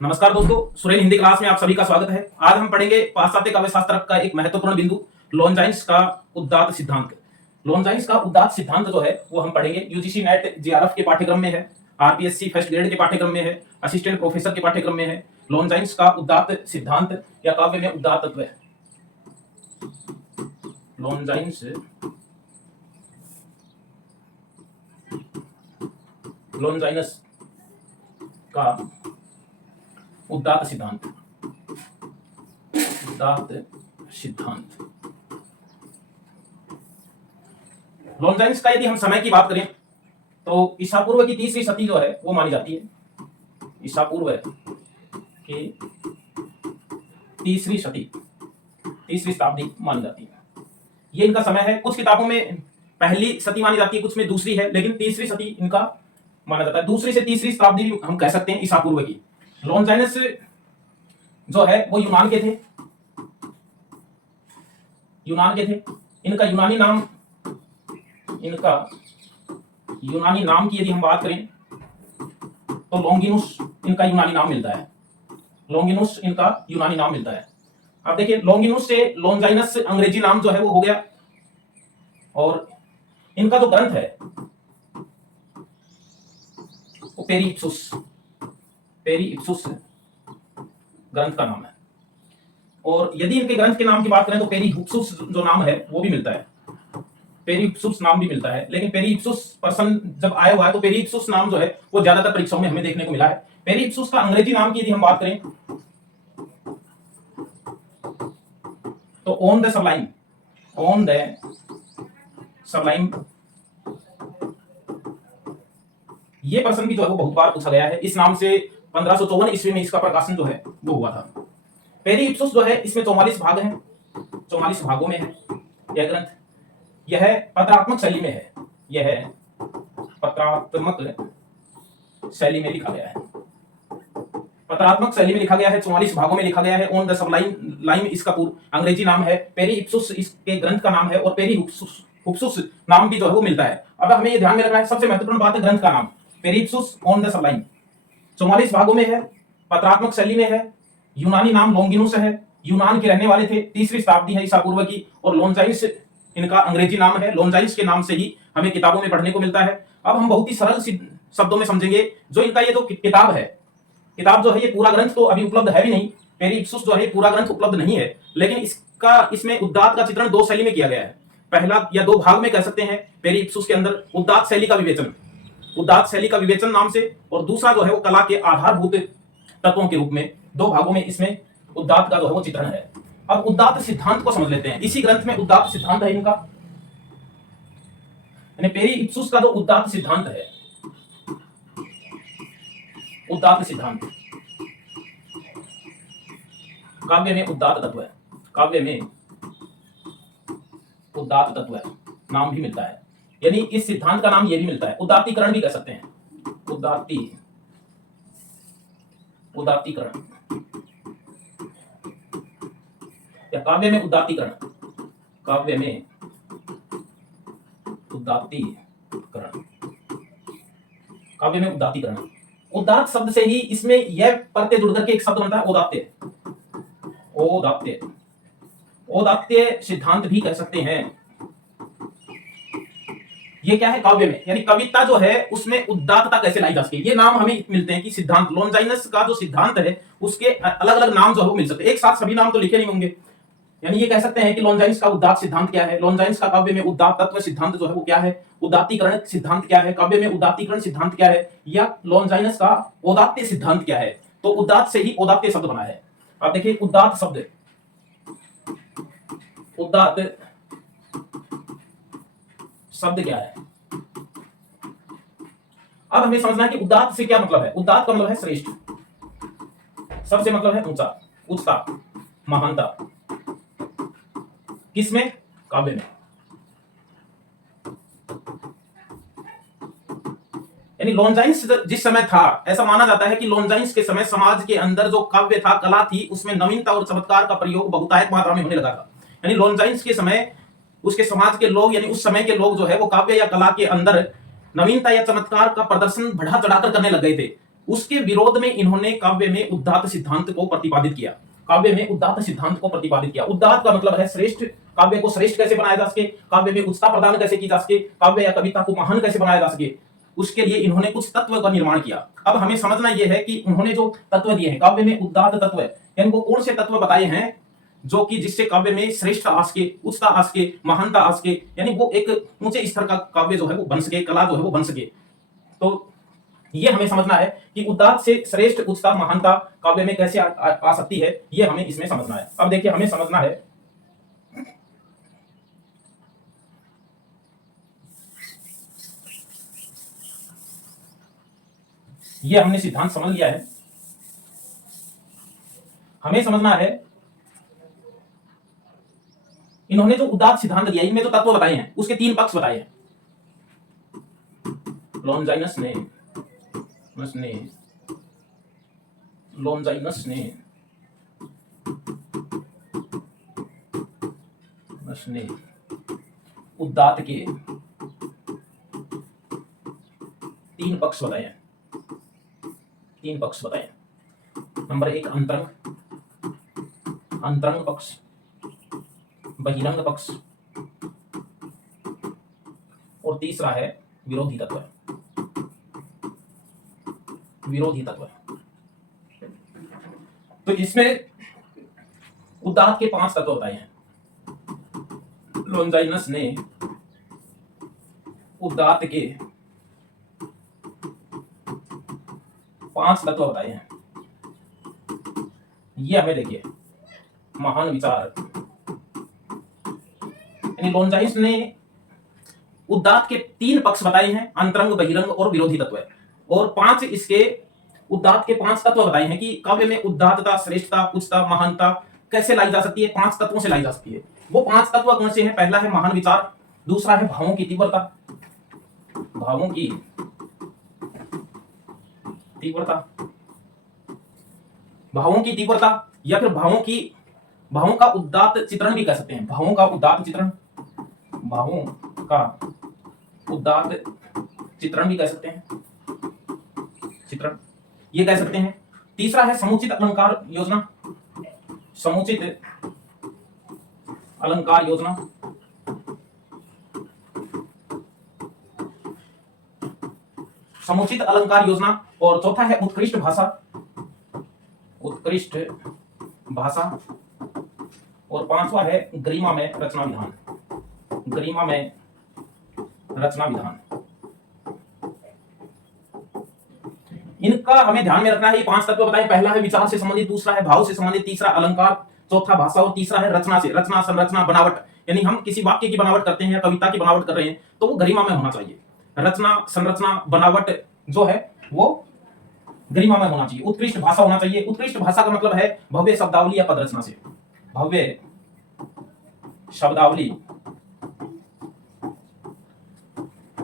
नमस्कार दोस्तों, सुरेल हिंदी क्लास में आप सभी का स्वागत है। आज हम पढ़ेंगे पाश्चात्य काव्य शास्त्र का एक महत्वपूर्ण बिंदु लॉन्जाइन्स का उदात्त सिद्धांत। लॉन्जाइन्स का उदात्त सिद्धांत जो है वो हम पढ़ेंगे। यूजीसी नेट जेआरएफ के पाठ्यक्रम में है, आरपीएससी फर्स्ट ग्रेड के पाठ्यक्रम में है, असिस्टेंट प्रोफेसर के पाठ्यक्रम में है। लॉन्जाइन्स का उदात्त सिद्धांत या काव्य में उदात्त तत्व है। लॉन्जाइन्स लॉन्जाइनस का उदात्त सिद्धांत। लॉन्जाइन्स का यदि हम समय की बात करें तो ईसा पूर्व की तीसरी शती जो है वो मानी जाती है। ईसा पूर्व की तीसरी शती, तीसरी शताब्दी मानी जाती है। ये इनका समय है। कुछ किताबों में पहली शती मानी जाती है, कुछ में दूसरी है, लेकिन तीसरी शती इनका माना जाता है। दूसरी से तीसरी शताब्दी भी हम कह सकते हैं ईसा पूर्व की। लॉन्जाइनस जो है वो यूनान के थे। इनका यूनानी नाम की यदि हम बात करें तो लॉन्गिनुस इनका यूनानी नाम मिलता है। लॉन्गिनुस इनका यूनानी नाम मिलता है। अब देखिए, लॉन्गिनुस से लॉन्जाइनस अंग्रेजी नाम जो है वो हो गया। और इनका जो ग्रंथ है वो पेरी इप्सुस ग्रंथ का नाम है। और यदि इनके ग्रंथ के नाम की बात करें तो पेरी इप्सुस जो नाम है वो भी मिलता है। पेरी इप्सुस नाम भी मिलता है, लेकिन पेरी इप्सुस पर्सन जब आया हुआ है तो पेरी इप्सुस नाम जो है वो ज्यादातर परीक्षाओं में हमें देखने को मिला है। पेरी इप्सुस का अंग्रेजी नाम की यदि हम बात करें तो ऑन द सबलाइम ये पर्सन भी जो है वो बहुत बार पूछा गया है। इस नाम से 1554 ईस्वी में इसका प्रकाशन जो है वो हुआ था। पेरी इप्सुस जो है इसमें 44 भाग हैं, 44 भागों में है यह ग्रंथ। यह पत्रात्मक शैली में है। यह पत्रात्मक शैली में लिखा गया है। पत्रात्मक शैली में लिखा गया है, 44 भागों में लिखा गया है। ऑन द सबलाइम इसका अंग्रेजी नाम है। पेरी इप्सुस इसके ग्रंथ का नाम है और पेरी इप्सुस नाम भी जो है वो मिलता है। अब हमें ये ध्यान में रखना है, सबसे महत्वपूर्ण बात है ग्रंथ का नाम। पेरी इप्सुस ऑन द सबलाइम 44 भागों में है, पत्रात्मक शैली में है, यूनानी नाम लॉन्गिनुस है, यूनान के रहने वाले थे, तीसरी शताब्दी है ईसा पूर्व की, और लॉन्जाइन्स इनका अंग्रेजी नाम है। लॉन्जाइन्स के नाम से ही हमें किताबों में पढ़ने को मिलता है। अब हम बहुत ही सरल शब्दों में समझेंगे। जो इनका ये जो किताब है, किताब जो है ये पूरा ग्रंथ तो अभी उपलब्ध है भी नहीं। पेरी इप्सुस जो है पूरा ग्रंथ उपलब्ध नहीं है, लेकिन इसमें उदात्त का चित्रण दो शैली में किया गया है। पहला या दो भाग में कह सकते हैं पेरी इप्सुस के अंदर उदात्त शैली का विवेचन नाम से, और दूसरा जो है वो कला के आधारभूत तत्वों के रूप में दो भागों में इसमें उदात्त का जो है वो चित्रण है। अब उदात्त सिद्धांत को समझ लेते हैं। इसी ग्रंथ में उदात्त सिद्धांत है इनका, यानी पेरी इप्सुस का जो उदात्त सिद्धांत है, उदात्त सिद्धांत काव्य में उदात्त तत्व है। काव्य में उदात्त तत्व है नाम भी मिलता है, यानी इस सिद्धांत का नाम ये भी मिलता है। उदात्तीकरण भी कह सकते हैं। उदात्तीकरण या काव्य में उदात्तीकरण। उदात्त शब्द से ही इसमें यह प्रत्यय जुड़ करके एक शब्द बनता है औदात्य सिद्धांत भी कह सकते हैं। ये क्या है? काव्य में, यानी कविता जो है उसमें उदात्तता कैसे लाई जा सके, ये नाम हमें मिलते हैं कि सिद्धांत। लॉन्जाइनस का जो सिद्धांत है उसके अलग अलग नाम जो है वो मिल सकते हैं। एक साथ सभी नाम तो लिखे नहीं होंगे, यानी ये कह सकते हैं कि लॉन्जाइनस का उदात्त सिद्धांत क्या है, लॉन्जाइनस का काव्य में उदात्त तत्व सिद्धांत जो है वो क्या है, उदात्तीकरण सिद्धांत क्या है, काव्य में उदात्तीकरण सिद्धांत क्या है, या लॉन्जाइनस का औदात्य सिद्धांत क्या है। तो उदात्त से ही औदात्य शब्द बना है। आप देखिए, उदात्त शब्द क्या है। अब हमें समझना है कि उदात्त से क्या मतलब है। उदात्त का मतलब है श्रेष्ठ, सबसे मतलब है ऊंचा, उच्चता, महानता। किसमें? काव्य में। यानी लॉन्जाइन्स जिस समय था, ऐसा माना जाता है कि लॉन्जाइन्स के समय समाज के अंदर जो काव्य था, कला थी, उसमें नवीनता और चमत्कार का प्रयोग बहुतायत मात्रा में होने लगा था। यानी लॉन्जाइन्स के समय उसके समाज के लोग, यानी उस समय के लोग जो है वो काव्य या कला के अंदर नवीनता या चमत्कार का प्रदर्शन बढ़ा चढ़ाकर करने लग गए थे। उसके विरोध में इन्होंने काव्य में उदात्त सिद्धांत को प्रतिपादित किया। काव्य में उदात्त सिद्धांत को प्रतिपादित किया। उदात्त का मतलब है श्रेष्ठ। काव्य को श्रेष्ठ कैसे बनाया जा सके, काव्य में उच्चता प्रदान कैसे की जा सके, काव्य या कविता को महान कैसे बनाया जा सके, उसके लिए इन्होंने कुछ तत्व का निर्माण किया। अब हमें समझना यह है कि उन्होंने जो तत्व दिए हैं काव्य में, उदात्त तत्व, इनको कौन से तत्व बताए हैं जो कि जिससे काव्य में श्रेष्ठ आ सके, उच्चता आ सके, महानता आ सके, यानी वो एक ऊंचे स्तर का काव्य जो है वो बन सके, कला जो है वो बन सके। तो ये हमें समझना है कि उदात्त से श्रेष्ठ, उच्चता, महानता काव्य में कैसे आ सकती है, ये हमें इसमें समझना है। अब देखिए हमें समझना है ये हमने सिद्धांत समझ लिया है। हमें समझना है इन्होंने जो उदात्त सिद्धांत दिया, इनमें जो तत्व बताए हैं उसके 3 पक्ष बताए हैं। लॉन्जाइनस ने उदात्त के 3 पक्ष बताए हैं। 3 पक्ष बताए हैं। नंबर 1 अंतरंग पक्ष, बहिरंग पक्ष, और तीसरा है विरोधी तत्व। तो इसमें उदात्त के 5 तत्व बताए हैं। लॉन्जाइनस ने उदात्त के 5 तत्व बताए हैं। ये हमें देखिए, महान विचार, यानी लॉन्जाइनस ने उदात्त के 3 पक्ष बताए हैं, अंतरंग, बहिरंग और विरोधी तत्व, और 5 इसके उदात्त के 5 तत्व बताए हैं कि काव्य में उदात्तता, श्रेष्ठता, उच्चता, महानता कैसे लाई जा सकती है, 5 तत्वों से लाई जा सकती है। वो 5 तत्व कौन से हैं? पहला है महान विचार, दूसरा है भावों की तीव्रता, या फिर भावों का उदात्त चित्रण भी कह सकते हैं। भावों का उदात्त चित्रण भी कह सकते हैं, ये कह सकते हैं। तीसरा है समुचित अलंकार योजना, और चौथा है उत्कृष्ट भाषा, और 5वां है गरिमा में रचना विधान। इनका हमें ध्यान में रखना है। ये 5 तत्व बताए, पहला है विचार से संबंधित, दूसरा है भाव से संबंधित, तीसरा अलंकार, चौथा भाषा, और तीसरा है रचना से, रचना, संरचना, बनावट, यानी हम किसी वाक्य की बनावट करते हैं या कविता की बनावट कर रहे हैं तो वो गरिमा में होना चाहिए। रचना, संरचना, बनावट जो है वो गरिमा में होना चाहिए। उत्कृष्ट भाषा होना चाहिए। उत्कृष्ट भाषा का मतलब है भव्य शब्दावली या पदरचना से, भव्य शब्दावली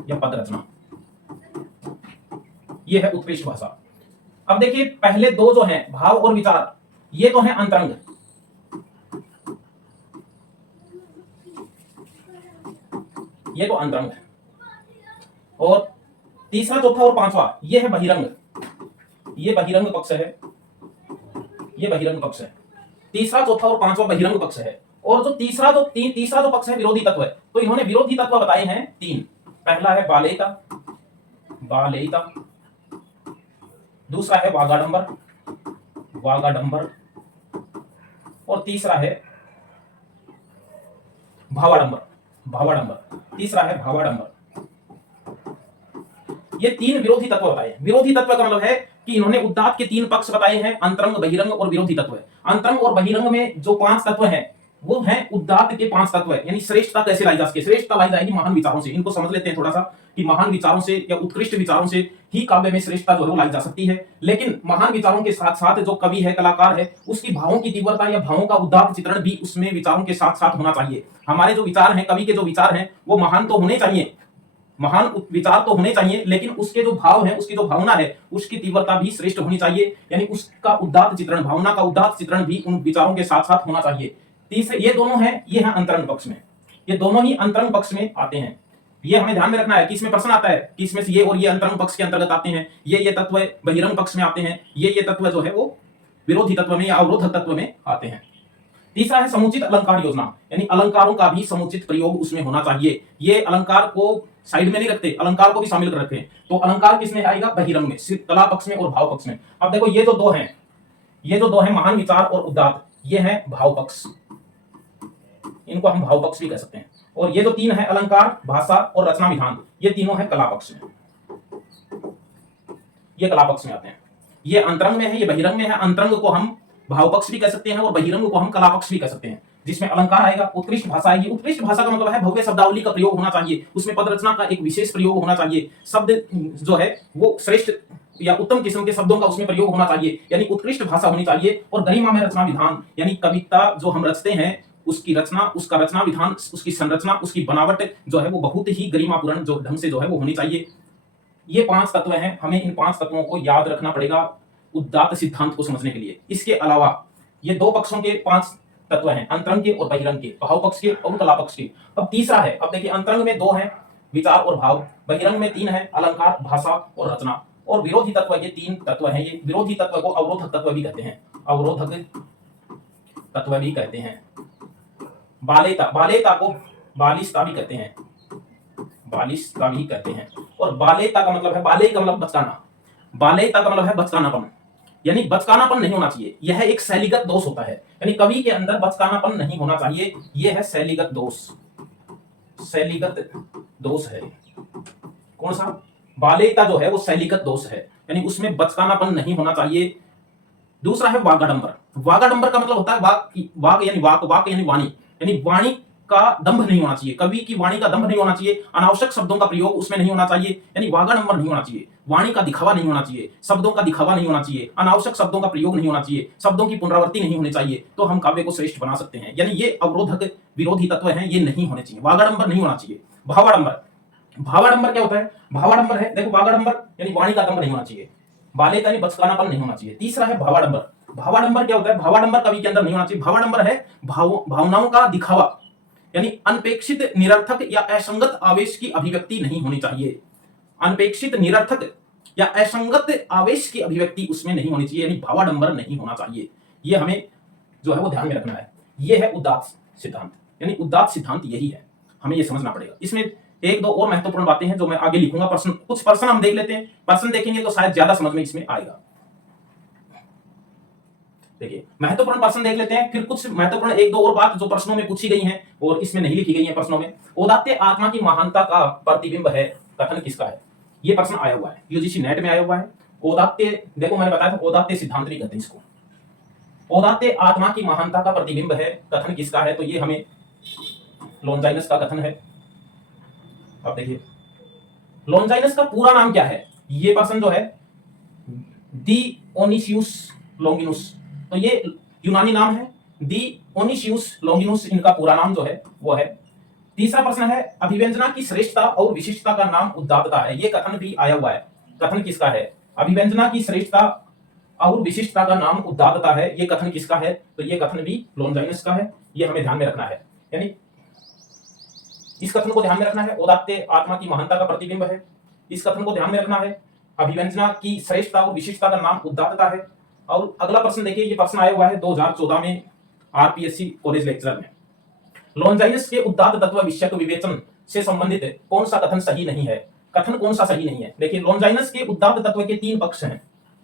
या पदरचना, ये है उत्कृष्ट भाषा। अब देखिए पहले 2 जो हैं भाव और विचार, ये तो हैं अंतरंग, ये तो अंतरंग है, और तीसरा, चौथा और 5वां ये है बहिरंग, ये बहिरंग पक्ष है, तीसरा, चौथा और 5वां बहिरंग पक्ष है। और जो तीसरा जो पक्ष है विरोधी तत्व है, तो इन्होंने विरोधी तत्व बताए हैं 3। पहला है बालेयता, दूसरा है वागाडंबर, और तीसरा है भावाडंबर। ये 3 विरोधी तत्व बताए हैं। विरोधी तत्व का मतलब है कि इन्होंने उदात्त के 3 पक्ष बताए हैं, अंतरंग, बहिरंग और विरोधी तत्व। अंतरंग और बहिरंग में जो 5 तत्व हैं वो हैं उदात्त के 5 तत्व, यानी श्रेष्ठता कैसे लाई जा सके। श्रेष्ठता लाई जाएगी महान विचारों से। इनको समझ लेते हैं थोड़ा सा कि महान विचारों से या उत्कृष्ट विचारों से ही काव्य में श्रेष्ठता जो है लाई जा सकती है। लेकिन महान विचारों के साथ साथ जो कवि है, कलाकार है, उसकी भावों की तीव्रता या भावों का उदात्त चित्रण भी उसमें विचारों के साथ साथ होना चाहिए। हमारे जो विचार हैं, कवि के जो विचार हैं वो महान तो होने चाहिए, महान विचार तो होने चाहिए, लेकिन उसके जो भाव है, उसकी जो भावना है, उसकी तीव्रता भी श्रेष्ठ होनी चाहिए, यानी उसका उदात्त चित्रण, भावना का उदात्त चित्रण भी उन विचारों के साथ साथ होना चाहिए। तीसरे ये दोनों हैं, ये हैं अंतरंग पक्ष में, ये दोनों ही अंतरंग पक्ष में आते हैं। ये हमें ध्यान में रखना है कि इसमें प्रश्न आता है कि इसमें से ये और ये अंतरंग पक्ष के अंतर्गत आते हैं, ये तत्व बहिरंग पक्ष में आते हैं, ये तत्व जो है वो विरोधी तत्व में या अवरोधक तत्व में आते हैं। तीसरा है समुचित अलंकार योजना, यानी अलंकारों का भी समुचित प्रयोग उसमें होना चाहिए। ये अलंकार को साइड में नहीं रखते, अलंकार को भी शामिल कर रखते हैं। तो अलंकार किसमें आएगा? बहिरंग में, सिर्फ कला पक्ष में और भाव पक्ष में। अब देखो ये जो दो हैं महान विचार और उदात्त, ये है भाव पक्ष, इनको हम भाव पक्ष भी कह सकते हैं। और ये जो तीन है अलंकार, भाषा और रचना विधान, ये तीनों है कला पक्ष में, ये कला पक्ष में आते हैं। ये अंतरंग में है, ये बहिरंग में है। अंतरंग को हम भाव पक्ष भी कह सकते हैं और बहिरंग को हम कला पक्ष भी कह सकते हैं, जिसमें अलंकार आएगा, उत्कृष्ट भाषा आएगी। उत्कृष्ट भाषा का मतलब है भव्य शब्दावली का प्रयोग होना चाहिए, उसमें पद रचना का एक विशेष प्रयोग होना चाहिए, शब्द जो है वो श्रेष्ठ या उत्तम किस्म के शब्दों का उसमें प्रयोग होना चाहिए, यानी उत्कृष्ट भाषा होनी चाहिए। और गरिमा में रचना विधान, यानी कविता जो हम रचते हैं उसकी रचना, उसका रचना विधान, उसकी संरचना, उसकी बनावट जो है वो बहुत ही गरिमापूर्ण जो ढंग से जो है वो होनी चाहिए। ये 5 तत्व हैं, हमें इन 5 तत्वों को याद रखना पड़ेगा उदात्त सिद्धांत को समझने के लिए। इसके अलावा ये 2 पक्षों के 5 तत्व हैं, अंतरंग के और बहिरंग के, भाव पक्ष के और कला पक्ष के। अब तीसरा है, अब देखिए अंतरंग में 2 हैं विचार और भाव, बहिरंग में 3 है अलंकार, भाषा और रचना, और विरोधी तत्व ये 3 तत्व हैं। ये विरोधी तत्व को अवरोधक तत्व भी कहते हैं, अवरोधक तत्व भी कहते हैं। बालेता को बालिशता भी कहते हैं, बालिशता भी कहते हैं। और बालेता का मतलब है, बाले का मतलब बचकाना, बालेता का मतलब है बचकानापन, यानी बचकानापन नहीं होना चाहिए। यह एक शैलीगत दोष होता है, यानी कवि के अंदर बचकानापन नहीं होना चाहिए। यह है शैलीगत दोष, शैलीगत दोष है। कौन सा? बालेता जो है वो शैलीगत दोष है, यानी उसमें बचकानापन नहीं होना चाहिए। दूसरा है वागाडंबर। वागाडंबर का मतलब होता है वाक यानी वाक यानी वाणी, यानी वाणी का दंभ नहीं होना चाहिए, कवि की वाणी का दंभ नहीं होना चाहिए, अनावश्यक शब्दों का प्रयोग उसमें नहीं होना चाहिए, यानी वागाडंबर नहीं होना चाहिए, वाणी का दिखावा नहीं होना चाहिए, शब्दों का दिखावा नहीं होना चाहिए, अनावश्यक शब्दों का प्रयोग नहीं होना चाहिए, शब्दों की पुनरावृत्ति नहीं होनी चाहिए, तो हम काव्य को श्रेष्ठ बना सकते हैं। यानी ये अवरोधक विरोधी तत्व हैं, ये नहीं होने चाहिए। वागाडंबर नहीं होना चाहिए। भावाडंबर, भावाडंबर क्या होता है? भावाडंबर है, देखो वागाडंबर यानी वाणी का दंभ नहीं होना चाहिए, बाले का बचकानापन नहीं होना चाहिए। तीसरा है भावाडंबर। भावाडंबर क्या होता है? भावाडंबर कवि के अंदर नहीं होना चाहिए। भावाडंबर है भावनाओं का दिखावा, यानी अनपेक्षित निरर्थक या असंगत आवेश की अभिव्यक्ति नहीं होनी चाहिए। अनपेक्षित निरर्थक या असंगत आवेश की अभिव्यक्ति उसमें नहीं होनी चाहिए, यानी भावाडंबर नहीं होना चाहिए। ये हमें जो है वो ध्यान में रखना है। ये है उदात्त सिद्धांत, यानी उदात्त सिद्धांत यही है, हमें ये समझना पड़ेगा। इसमें 1-2 और महत्वपूर्ण बातें हैं जो मैं आगे लिखूंगा। कुछ प्रश्न हम देख लेते हैं, प्रश्न देखेंगे तो शायद ज्यादा समझ में इसमें आएगा। देखिए महत्वपूर्ण प्रश्न देख लेते हैं, फिर कुछ महत्वपूर्ण 1-2 और बात जो प्रश्नों में पूछी गई हैं और इसमें नहीं लिखी गई हैं प्रश्नों में। उदात्त आत्मा की महानता का प्रतिबिंब है, कथन किसका है? ये प्रश्न आया हुआ है, यूजीसी नेट में आया हुआ है। उदात्त, देखो मैंने बताया था उदात्त सिद्धांत भी कहते हैं इसको। उदात्त आत्मा की महानता का प्रतिबिंब है, कथन किसका है? तो ये हमें लॉन्जाइनस का कथन है। अब देखिए लॉन्जाइनस का पूरा नाम क्या है? ये प्रश्न जो है डियोनिसियस लॉन्गिनुस, तो ये यूनानी नाम है, डियोनिसियस लॉन्गिनुस इनका पूरा नाम जो है वो है। तीसरा प्रश्न है अभिव्यंजना की श्रेष्ठता और विशिष्टता का नाम उदात्तता है, ये कथन भी आया हुआ है। कथन किसका है? अभिव्यंजना की श्रेष्ठता और विशिष्टता का नाम उदात्तता है, ये कथन किसका है? तो ये कथन भी लॉन्जाइनस का है, ये हमें ध्यान में रखना है। यानी इस कथन को ध्यान में रखना है, उदात्त आत्मा की महानता का प्रतिबिंब है। इस कथन को ध्यान में रखना है, अभिव्यंजना की श्रेष्ठता और विशिष्टता का नाम उदात्तता है। और अगला प्रश्न देखिए, ये प्रश्न आया हुआ है 2014 में आरपीएससी कॉलेज लेक्चर में। लॉन्जाइनस के उदात्त तत्व विषयक विवेचन से संबंधित कौन सा कथन सही नहीं है? कथन कौन सा सही नहीं है? देखिए लॉन्जाइनस के उदात्त तत्व के 3 पक्ष हैं,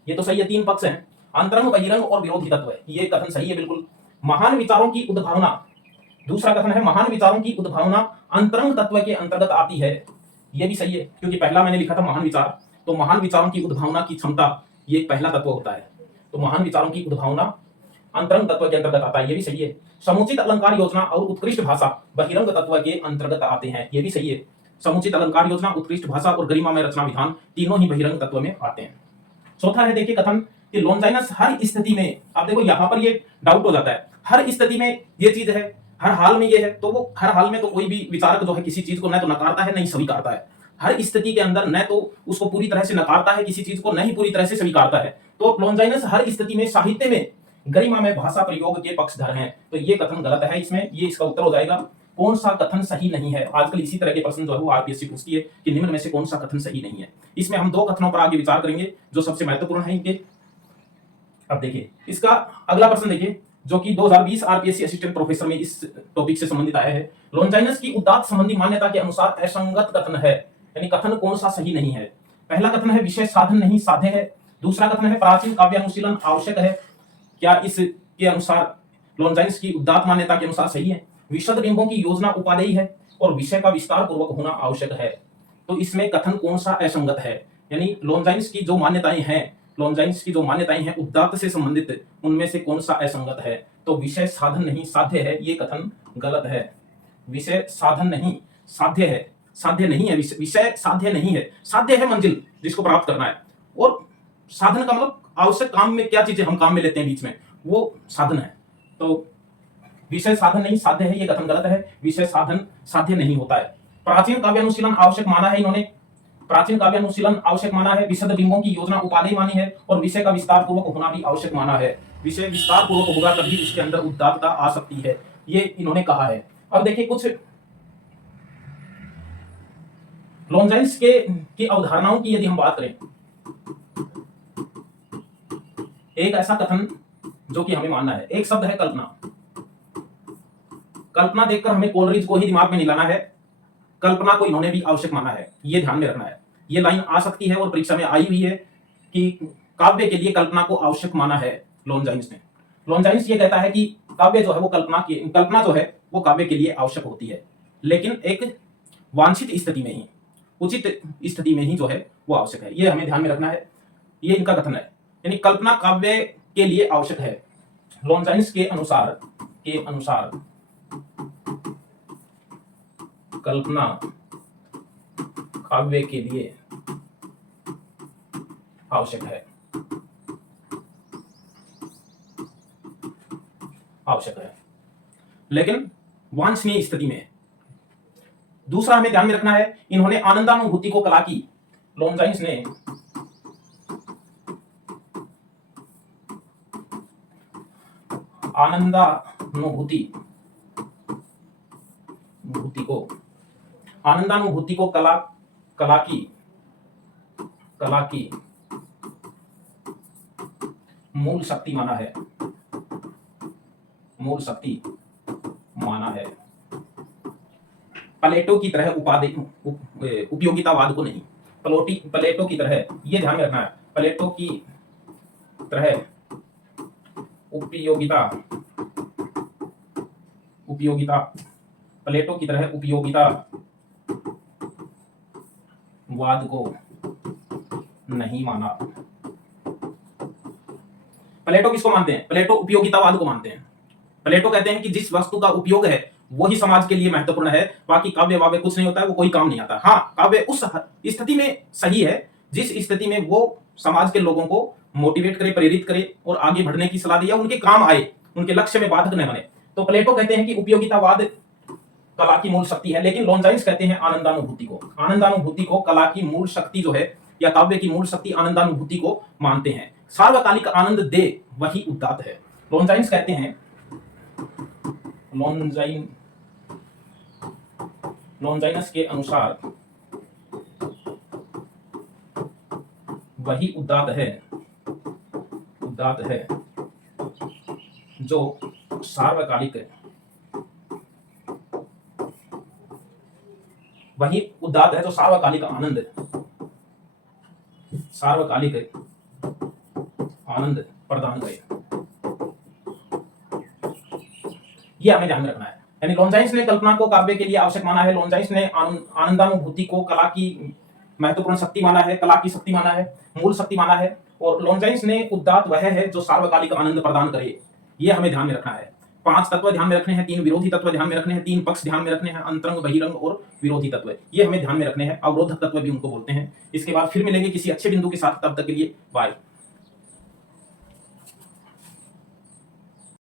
ये तो सही है, 3 पक्ष हैं, अंतरंग, बहिरंग और विरोधी तत्व, ये कथन सही है बिल्कुल। महान विचारों की उद्भावना, दूसरा कथन है महान विचारों की उद्भावना अंतरंग तत्व के अंतर्गत आती है, ये भी सही है, क्योंकि पहला मैंने लिखा था महान विचार, तो महान विचारों की उद्भावना की क्षमता ये पहला तत्व होता है, तो महान विचारों की उद्भावना अंतरंग तत्व के अंतर्गत आता है, ये भी सही है। समुचित अलंकार योजना और उत्कृष्ट भाषा बहिरंग तत्व के अंतर्गत आते हैं, ये भी सही है। समुचित अलंकार योजना, उत्कृष्ट भाषा और गरिमा में रचना विधान तीनों ही बहिरंग तत्व में आते हैं। चौथा है देखिए कथन कि लॉन्जाइनस हर स्थिति में, आप देखो यहां पर ये डाउट हो जाता है, हर स्थिति में ये चीज है, हर हाल में ये है, तो वो हर हाल में तो कोई भी विचारक जो है किसी चीज को न तो नकारता है न ही स्वीकारता है, हर स्थिति के अंदर न तो उसको पूरी तरह से नकारता है किसी चीज को, न ही पूरी तरह से स्वीकारता है। तो लॉन्जाइनस हर स्थिति में साहित्य में गरिमा में भाषा प्रयोग के पक्षधर हैं, तो ये कथन गलत है इसमें, ये इसका उत्तर हो जाएगा। कौन सा कथन सही नहीं है। आजकल इसी तरह के प्रश्न जो है वो आरपीएससी पूछती है कि निम्न में से कौन सा कथन सही नहीं है। इसमें हम 2 कथनों पर आगे विचार करेंगे जो सबसे महत्वपूर्ण है इनके। अब देखिए इसका अगला प्रश्न देखिए, जो कि 2020 आरपीएससी असिस्टेंट प्रोफेसर में इस टॉपिक से संबंधित आया है। लॉन्जाइनस की उदात्त संबंधी मान्यता के अनुसार असंगत कथन है, यानी कथन कौन सा सही नहीं है। पहला कथन है विषय साधन नहीं साध्य है। दूसरा कथन है प्राचीन काव्य अनुशीलन आवश्यक है। क्या इसके अनुसार लॉन्जाइनस की उदात्त मान्यता के अनुसार सही है। विशद बिंबों की योजना उपादेय है और विषय का विस्तार पूर्वक होना आवश्यक है। तो इसमें कथन कौन सा असंगत है, यानी लॉन्जाइनस की जो मान्यताएं हैं, लॉन्जाइनस की जो मान्यताएं हैं उदात्त से संबंधित, उनमें से कौन सा असंगत है। तो विषय साधन नहीं साध्य है, ये कथन गलत है। विषय साधन नहीं साध्य है, साध्य नहीं है, विषय साध्य नहीं है। साध्य है मंजिल जिसको प्राप्त करना है, और साधन का मतलब आवश्यक काम में क्या चीजें हम काम में लेते हैं बीच में, वो साधन है। तो विषय साधन नहीं साध्य है, ये कथन गलत है। विषय साधन साध्य नहीं होता है। प्राचीन काव्य अनुशीलन आवश्यक माना है इन्होंने, प्राचीन काव्य अनुशीलन आवश्यक माना है। विशद बिंबों की योजना उपादेय मानी है और विषय का विस्तार पूर्वक होना भी आवश्यक माना है। विषय विस्तार पूर्वक होगा तभी उसके अंदर उदात्तता आ सकती है, ये इन्होंने कहा है। अब देखिए कुछ लॉन्जाइनस के की अवधारणाओं की यदि हम बात करें, एक ऐसा कथन जो कि हमें मानना है, एक शब्द है कल्पना। कल्पना देखकर हमें कोलरिज को ही दिमाग में नहीं लाना है, कल्पना को इन्होंने भी आवश्यक माना है, ये ध्यान में रखना है। ये लाइन आ सकती है और परीक्षा में आई हुई है कि काव्य के लिए कल्पना को आवश्यक माना है लॉन्जाइनस ने। लॉन्जाइनस ये कहता है कि काव्य जो है वो कल्पना जो है वो काव्य के लिए आवश्यक होती है, लेकिन एक वांछित स्थिति में ही, उचित स्थिति में ही जो है वो आवश्यक है। ये हमें ध्यान में रखना है, ये इनका कथन है, यानी कल्पना काव्य के लिए आवश्यक है। लॉन्जाइनस के अनुसार कल्पना काव्य के लिए आवश्यक है, लेकिन वांछनीय स्थिति में। दूसरा हमें ध्यान में रखना है, इन्होंने आनंदानुभूति को कला की, लॉन्जाइनस ने आनंदानुभूति को कला की मूल शक्ति माना है, प्लेटो की तरह उपयोगितावाद को नहीं। प्लेटो की तरह, ये ध्यान में रखना है, प्लेटो की तरह प्लेटो की तरह उपयोगितावाद को नहीं माना। प्लेटो किसको मानते हैं? प्लेटो उपयोगितावाद को मानते हैं। प्लेटो कहते हैं कि जिस वस्तु का उपयोग है वही समाज के लिए महत्वपूर्ण है, बाकी काव्य वाव्य कुछ नहीं होता है, वो कोई काम नहीं आता। हाँ, काव्य उस स्थिति में सही है जिस स्थिति में वो समाज के लोगों को मोटिवेट करे, प्रेरित करे और आगे बढ़ने की सलाह दे, या उनके काम आए, उनके लक्ष्य में बाधक न बने। तो प्लेटो कहते हैं कि उपयोगितावाद कला की मूल शक्ति है, लेकिन लॉन्जाइनस कहते हैं आनंदानुभूति को कला की मूल शक्ति जो है, या काव्य की मूल शक्ति आनंदानुभूति को मानते हैं। सार्वकालिक आनंद दे वही उदात्त है। लॉन्जाइनस कहते हैं, लॉन्जाइनस के अनुसार वही उदात्त है जो सार्वकालिक है, वही उदात्त है जो सार्वकालिक आनंद प्रदान करे। ये हमें ध्यान में रखना है। यानी लॉन्जाइनस ने कल्पना को काव्य के लिए आवश्यक माना है, लॉन्जाइनस ने आनंदानुभूति को कला की महत्वपूर्ण शक्ति माना है, कला की शक्ति माना है, मूल शक्ति माना है, और लॉन्जाइनस ने उदात्त वह है जो सार्वकालिक आनंद प्रदान करे। ये हमें ध्यान में रखना है। 5 तत्व ध्यान में रखने हैं, 3 विरोधी तत्व ध्यान में रखने हैं, 3 पक्ष ध्यान में रखने हैं, अंतरंग, बहिरंग और विरोधी तत्व, ये हमें ध्यान में रखने हैं। अवरोधक तत्व भी उनको बोलते हैं। इसके बाद फिर मिलेंगे किसी अच्छे बिंदु के साथ, तब तक के लिए बाय।